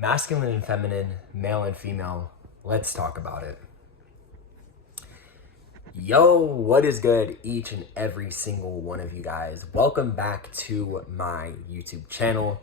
Masculine and feminine, male and female. Let's talk about it. Yo, what is good, each and every single one of you guys? Welcome back to my YouTube channel.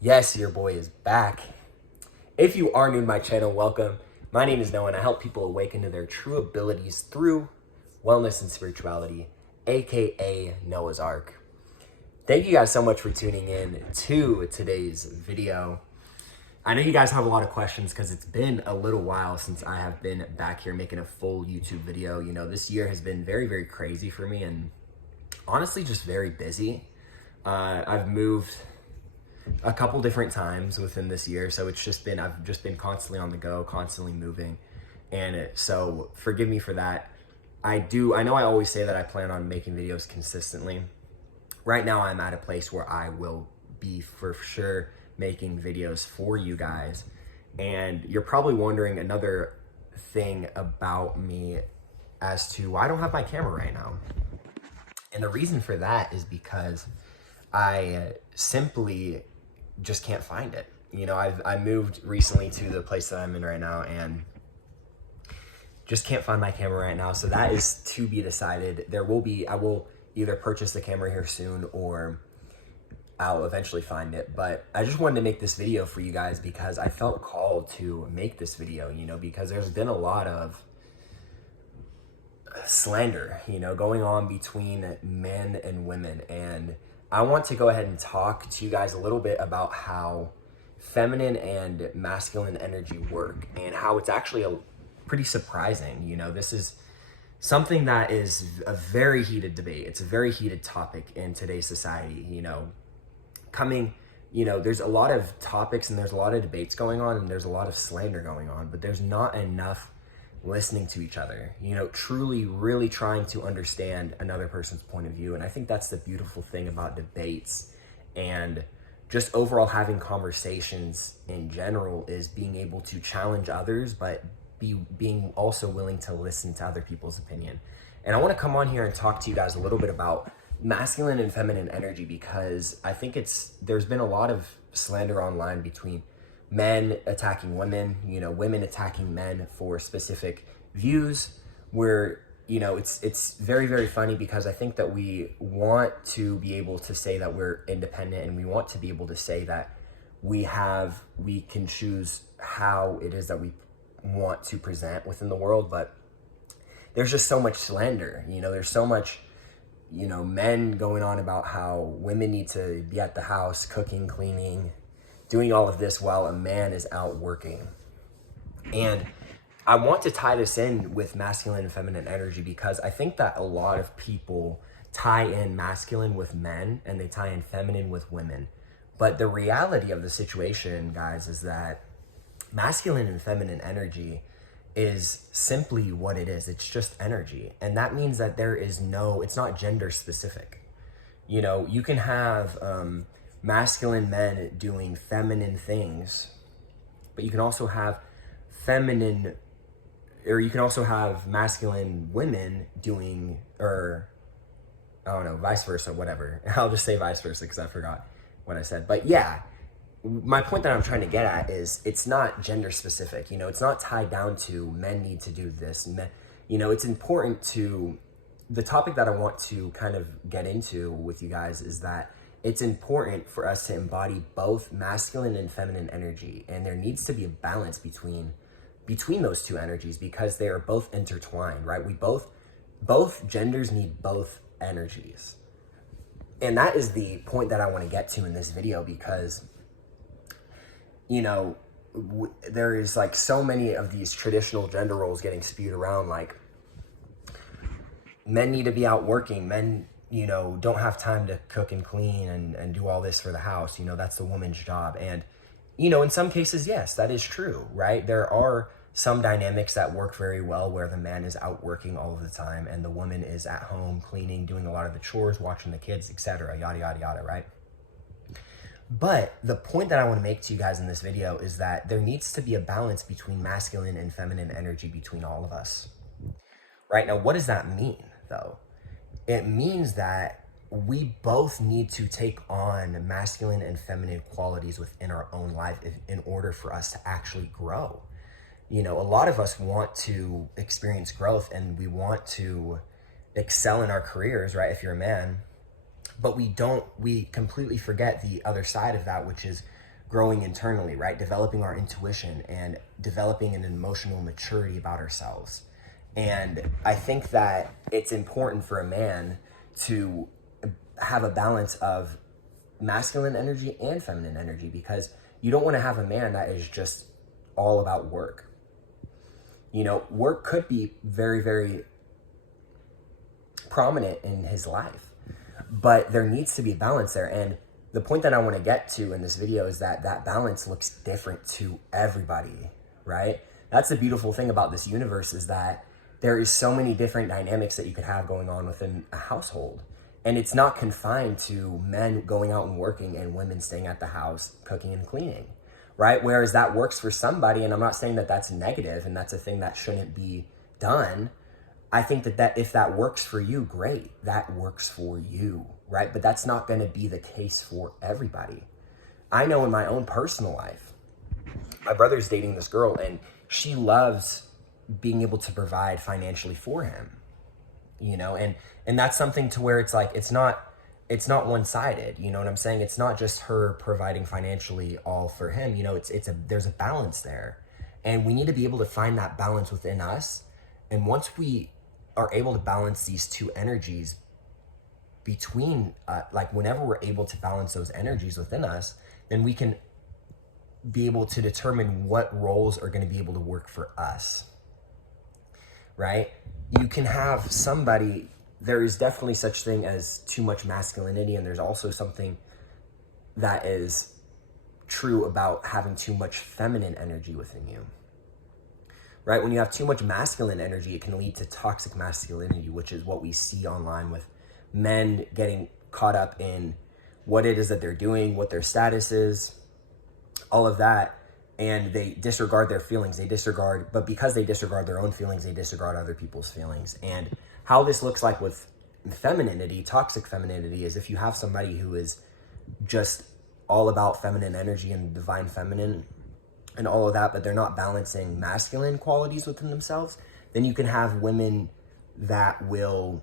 Yes, your boy is back. If you are new to my channel, welcome. My name is Noah, and I help people awaken to their true abilities through wellness and spirituality, aka Noah's Ark. Thank you guys so much for tuning in to today's video. I know you guys have a lot of questions because it's been a little while since I have been back here making a full YouTube video. You know, this year has been very, very crazy for me and honestly just very busy. I've moved a couple different times within this year, so I've just been constantly on the go, constantly moving. So forgive me for that. I know I always say that I plan on making videos consistently. Right now I'm at a place where I will be for sure making videos for you guys. And you're probably wondering another thing about me as to why I don't have my camera right now. And the reason for that is because I simply just can't find it. You know, I moved recently to the place that I'm in right now and just can't find my camera right now. So that is to be decided. I will either purchase the camera here soon or I'll eventually find it. But I just wanted to make this video for you guys because I felt called to make this video, you know, because there's been a lot of slander, you know, going on between men and women. And I want to go ahead and talk to you guys a little bit about how feminine and masculine energy work and how it's actually pretty surprising. You know, this is something that is a very heated debate. It's a very heated topic in today's society, you know. There's a lot of topics and there's a lot of debates going on and there's a lot of slander going on, but there's not enough listening to each other, you know, truly, really trying to understand another person's point of view. And I think that's the beautiful thing about debates and just overall having conversations in general is being able to challenge others, but being also willing to listen to other people's opinion. And I want to come on here and talk to you guys a little bit about masculine and feminine energy because I think there's been a lot of slander online between men attacking women, you know, women attacking men for specific views where, you know, it's very, very funny because I think that we want to be able to say that we're independent and we want to be able to say that we can choose how it is that we want to present within the world, but there's just so much slander, you know, there's so much, you know, men going on about how women need to be at the house, cooking, cleaning, doing all of this while a man is out working. And I want to tie this in with masculine and feminine energy because I think that a lot of people tie in masculine with men and they tie in feminine with women. But the reality of the situation, guys, is that masculine and feminine energy is simply what it is. It's just energy. And that means that it's not gender specific. You know, you can have masculine men doing feminine things, but you can also have masculine women doing, or I don't know, vice versa, whatever. I'll just say vice versa because I forgot what I said. But yeah, my point that I'm trying to get at is it's not gender specific. You know, it's not tied down to men need to do this. You know, it's important to, the topic that I want to kind of get into with you guys is that it's important for us to embody both masculine and feminine energy. And there needs to be a balance between those two energies because they are both intertwined, right? Both genders need both energies. And that is the point that I want to get to in this video because, you know, there is like so many of these traditional gender roles getting spewed around, like men need to be out working, men, you know, don't have time to cook and clean and do all this for the house, you know, that's the woman's job. And, you know, in some cases, yes, that is true, right? There are some dynamics that work very well where the man is out working all of the time and the woman is at home cleaning, doing a lot of the chores, watching the kids, etc., yada, yada, yada, right? But the point that I want to make to you guys in this video is that there needs to be a balance between masculine and feminine energy between all of us. Right now, what does that mean, though? It means that we both need to take on masculine and feminine qualities within our own life in order for us to actually grow. You know, a lot of us want to experience growth and we want to excel in our careers, right? If you're a man, but we completely forget the other side of that, which is growing internally, right? Developing our intuition and developing an emotional maturity about ourselves. And I think that it's important for a man to have a balance of masculine energy and feminine energy, because you don't want to have a man that is just all about work. You know, work could be very, very prominent in his life, but there needs to be a balance there. And the point that I want to get to in this video is that that balance looks different to everybody, right? That's the beautiful thing about this universe, is that there is so many different dynamics that you could have going on within a household. And it's not confined to men going out and working and women staying at the house, cooking and cleaning, right? Whereas that works for somebody, and I'm not saying that that's negative and that's a thing that shouldn't be done. I think that if that works for you, great, that works for you, right? But that's not going to be the case for everybody. I know in my own personal life, my brother's dating this girl and she loves being able to provide financially for him, you know, and that's something to where it's like, it's not one-sided, you know what I'm saying? It's not just her providing financially all for him, you know, there's a balance there, and we need to be able to find that balance within us. And once we are able to balance these two energies between, like whenever we're able to balance those energies within us, then we can be able to determine what roles are going to be able to work for us, right? You can have somebody, there is definitely such thing as too much masculinity, and there's also something that is true about having too much feminine energy within you, right? When you have too much masculine energy, it can lead to toxic masculinity, which is what we see online with men getting caught up in what it is that they're doing, what their status is, all of that. And they disregard their feelings. But because they disregard their own feelings, they disregard other people's feelings. And how this looks like with femininity, toxic femininity, is if you have somebody who is just all about feminine energy and divine feminine and all of that, but they're not balancing masculine qualities within themselves, then you can have women that will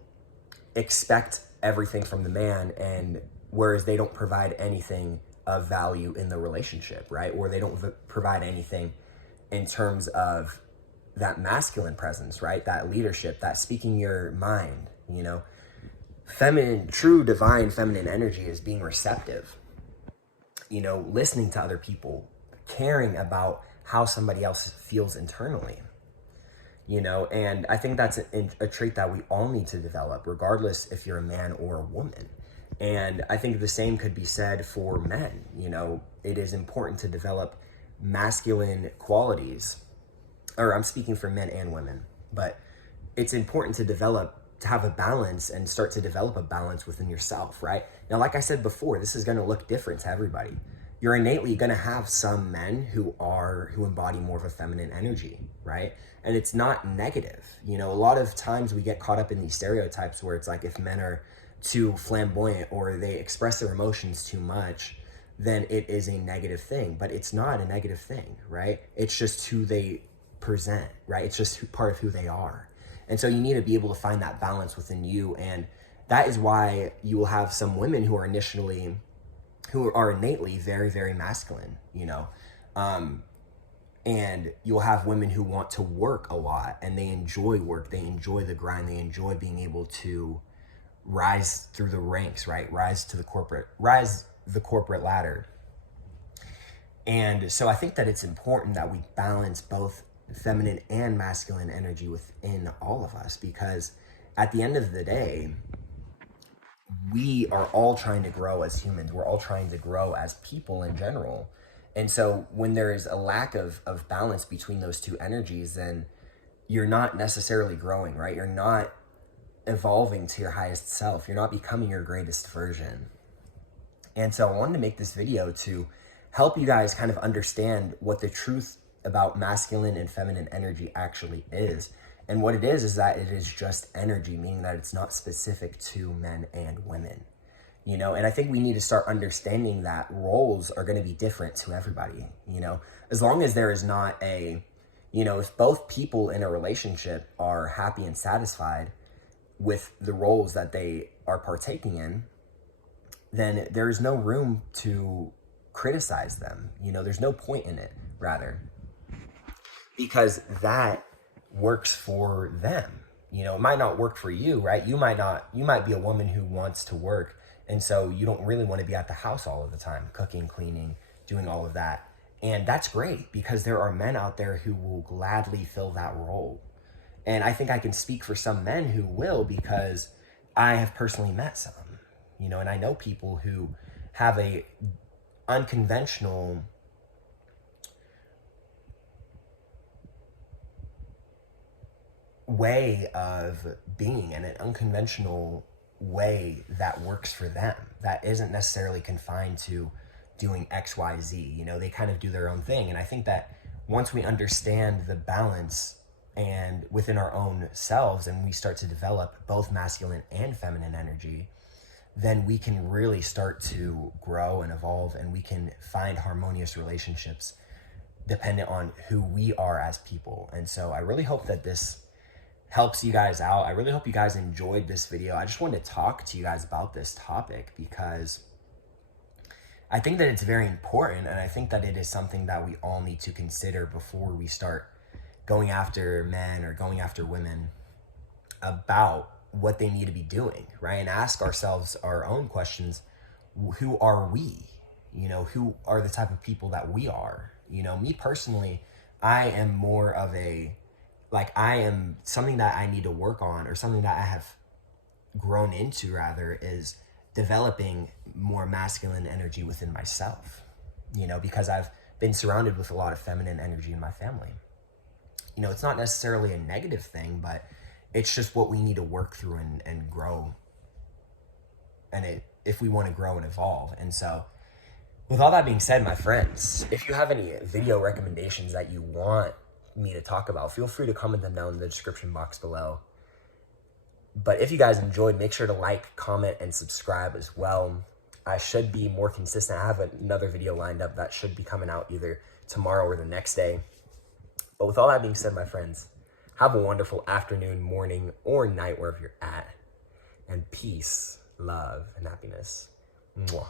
expect everything from the man, and whereas they don't provide anything of value in the relationship, right? Or they don't provide anything in terms of that masculine presence, right? That leadership, that speaking your mind, you know? Feminine, true divine feminine energy is being receptive, you know, listening to other people, caring about how somebody else feels internally, you know? And I think that's a trait that we all need to develop, regardless if you're a man or a woman. And I think the same could be said for men. You know, it is important to develop masculine qualities, or I'm speaking for men and women, but it's important to have a balance and start to develop a balance within yourself, right? Now, like I said before, this is going to look different to everybody. You're innately going to have some men who embody more of a feminine energy, right? And it's not negative. You know, a lot of times we get caught up in these stereotypes where it's like, if men are too flamboyant or they express their emotions too much, then it is a negative thing. But it's not a negative thing, right? It's just who they present, right? It's just part of who they are. And so you need to be able to find that balance within you. And that is why you will have some women who are innately very, very masculine, you know? And you'll have women who want to work a lot and they enjoy work. They enjoy the grind. They enjoy being able to rise through the ranks, right? Rise the corporate ladder. And so I think that it's important that we balance both feminine and masculine energy within all of us, because at the end of the day, we are all trying to grow as humans. We're all trying to grow as people in general. And so when there is a lack of balance between those two energies, then you're not necessarily growing, right? You're not evolving to your highest self. You're not becoming your greatest version. And so I wanted to make this video to help you guys kind of understand what the truth about masculine and feminine energy actually is. And what it is that it is just energy, meaning that it's not specific to men and women. you know, and I think we need to start understanding that roles are going to be different to everybody, you know, as long as there is not a, you know, if both people in a relationship are happy and satisfied with the roles that they are partaking in, then there is no room to criticize them. You know, there's no point in it, rather, because that works for them. You know, it might not work for you, right? You might be a woman who wants to work, and so you don't really want to be at the house all of the time, cooking, cleaning, doing all of that. And that's great, because there are men out there who will gladly fill that role. And I think I can speak for some men who will, because I have personally met some, you know, and I know people who have a unconventional way of being, and an unconventional way that works for them, that isn't necessarily confined to doing XYZ. You know, they kind of do their own thing. And I think that once we understand the balance and within our own selves, and we start to develop both masculine and feminine energy, then we can really start to grow and evolve, and we can find harmonious relationships dependent on who we are as people. And so I really hope that this helps you guys out. I really hope you guys enjoyed this video. I just wanted to talk to you guys about this topic because I think that it's very important, and I think that it is something that we all need to consider before we start going after men or going after women about what they need to be doing, right? And ask ourselves our own questions. Who are we? You know, who are the type of people that we are? You know, me personally, I am more of a, like, I am something that I need to work on, or something that I have grown into rather, is developing more masculine energy within myself, you know, because I've been surrounded with a lot of feminine energy in my family. You know, it's not necessarily a negative thing, but it's just what we need to work through and grow. And if we want to grow and evolve. And so with all that being said, my friends, if you have any video recommendations that you want me to talk about, feel free to comment them down in the description box below. But if you guys enjoyed, make sure to like, comment, and subscribe as well. I should be more consistent. I have another video lined up that should be coming out either tomorrow or the next day. But with all that being said, my friends, have a wonderful afternoon, morning, or night wherever you're at. And peace, love, and happiness. Mwah.